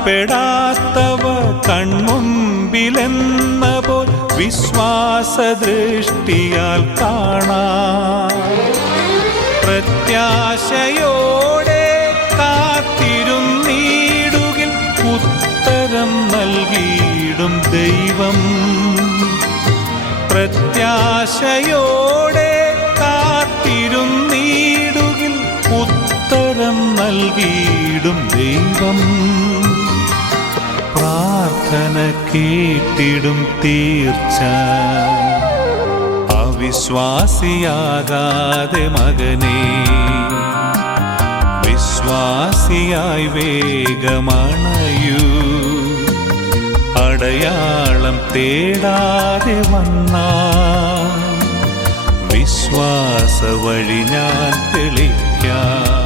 കാണപ്പെടാത്തവ കൺമുമ്പിലെന്ന പോൽ വിശ്വാസദൃഷ്ടിയാൽ കാണാം. പ്രത്യാശയോടെ കാത്തിരുന്നീടുകിൽ ഉത്തരം നൽകിയിടും ദൈവം. പ്രത്യാശയോടെ കാത്തിരുന്നീടുകിൽ ഉത്തരം നൽകിയിടും ദൈവം. പ്രാർത്ഥന കേട്ടിടും തീർച്ച. അവിശ്വാസിയാകാതെ മകനേ, വിശ്വാസിയായി വേഗമണയൂ. അടയാളം തേടാതെ വന്നാൽ വിശ്വാസ വഴി ഞാൻ തെളിക്കാം.